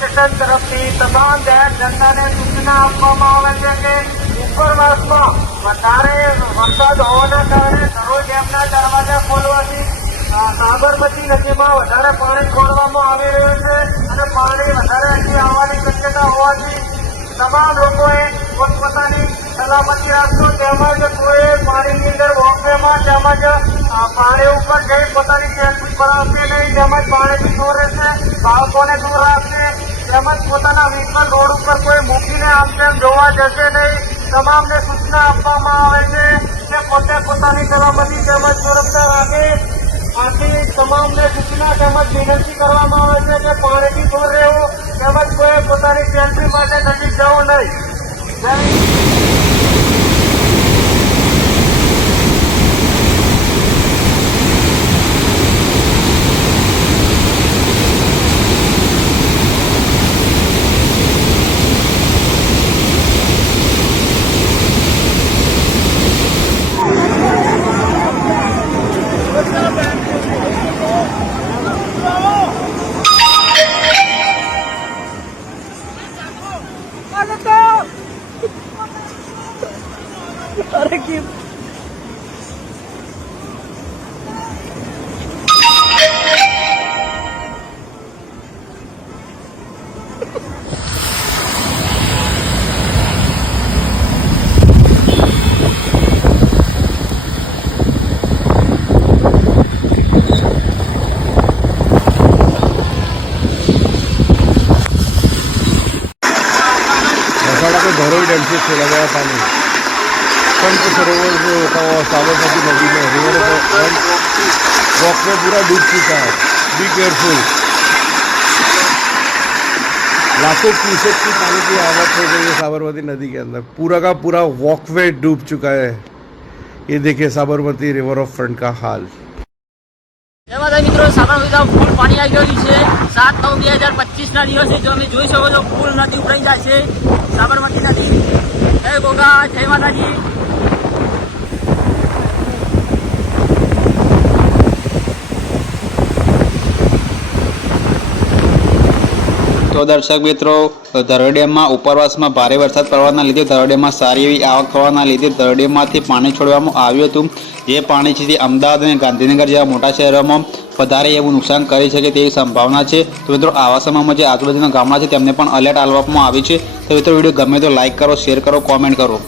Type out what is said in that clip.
કે સેન્ટરપતિ તમામ દાય જન્નાને દુખના આપવામાં આવશે ઉપરવાસ્તો વધારે વરસાદ આવવાના કારણે નરોજ એમના દરવાજા ખોલવા છે સાબરમતી નદીમાં વધારે પાણી ખોળવામાં આવી રહ્યો છે અને પાણી વધારેથી આવવાની શક્યતા હોવાથી તમામ લોકોએ પોતાની સલામતી રાખો દેવાએ પ્રોએ પાણીની દરવાજામાં જેમજ પાણી ઉપર ગઈ પોતાની જેલ પણ આવે ને જેમજ પાણી બી છોરે છે બાઉ કોને છોરા છે ચોક્કસ પોતાના વિશ્વ રોડ ઉપર કોઈ મૂકીને આમ તેમ જોવા જશે નહીં તમામને સૂચના આપવામાં આવે છે કે પોતે પોતાની સલામતી તેમજ સુરક્ષા રાખે આથી તમામને સૂચના તેમજ વિનંતી કરવામાં આવે છે કે પાણીથી દૂર રહેવું તેમજ કોઈ પોતાની સેલ્ફી માટે નજીક જવું નહીં Para kim? डैम से छोड़ा गया पानी पंच सरोवर जो होता साबरमती नदी में रिवर में पूरा डूब चुका है बी केयरफुल लाखों क्यूसेक की पानी की आवाज हो गई है साबरमती नदी के अंदर पूरा का पूरा वॉकवे डूब चुका है ये देखिए साबरमती रिवर ऑफ फ्रंट का हाल માતા મિત્રો સાબરમતીમાં ફૂલ પાણી આવી છે સાત નવ બે હજાર પચીસના દિવસે જો અમે જોઈ શકો છો ફૂલ નદી ઉભરાઈ જાય છે સાબરમતી નદી જય ગોગા જય માતાજી તો દર્શક મિત્રો ધરોઈ ડેમમાં ઉપરવાસમાં ભારે વરસાદ પડવાના લીધે ધરોઈ ડેમમાં સારી એવી આવક થવાના લીધે ધરોઈ ડેમમાંથી પાણી છોડવામાં આવ્યું હતું જે પાણી છે તે અમદાવાદ અને ગાંધીનગર જેવા મોટા શહેરોમાં વધારે એવું નુકસાન કરી શકે તેવી સંભાવના છે તો મિત્રો આવા સમયમાં જે આજુબાજુના ગામડા છે તેમને પણ અલર્ટ આપવામાં આવી છે તો મિત્રો વિડીયો ગમે તો લાઇક કરો શેર કરો કોમેન્ટ કરો